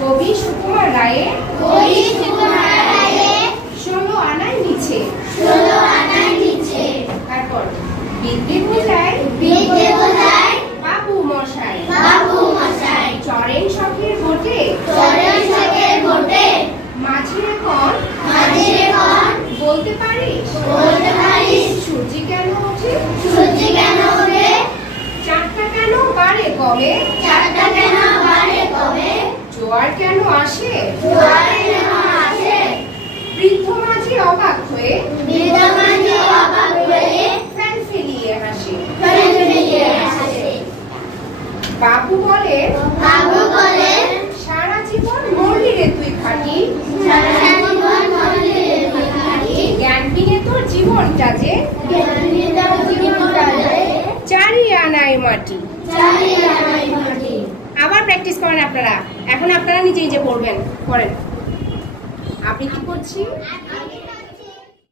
কবি সুকুমার রায়ের 16 আনায় নিচে। তারপর বিদ্যে বোঝায় বাবু মশাই। চরেন শখের ভোটে মাঝিরে কন বলতে পারিস সূর্যি কেন ওঠে চাঁদটা কেন বাড়ে কবে জোয়ার কেন আসে বৃদ্ধ মাঝি অবাক হয়ে ফ্যান ফেলিয়ে হাসে। বাবু বলে সারা জীবন মরলি রে তুই খাটি জ্ঞান বিনে তোর জীবনটা যে 4 আনায় মাটি। আবার প্র্যাকটিস করেন আপনারা। এখন আপনারা নিজে নিজে পড়বেন। করেন। আবৃত্তি করছি।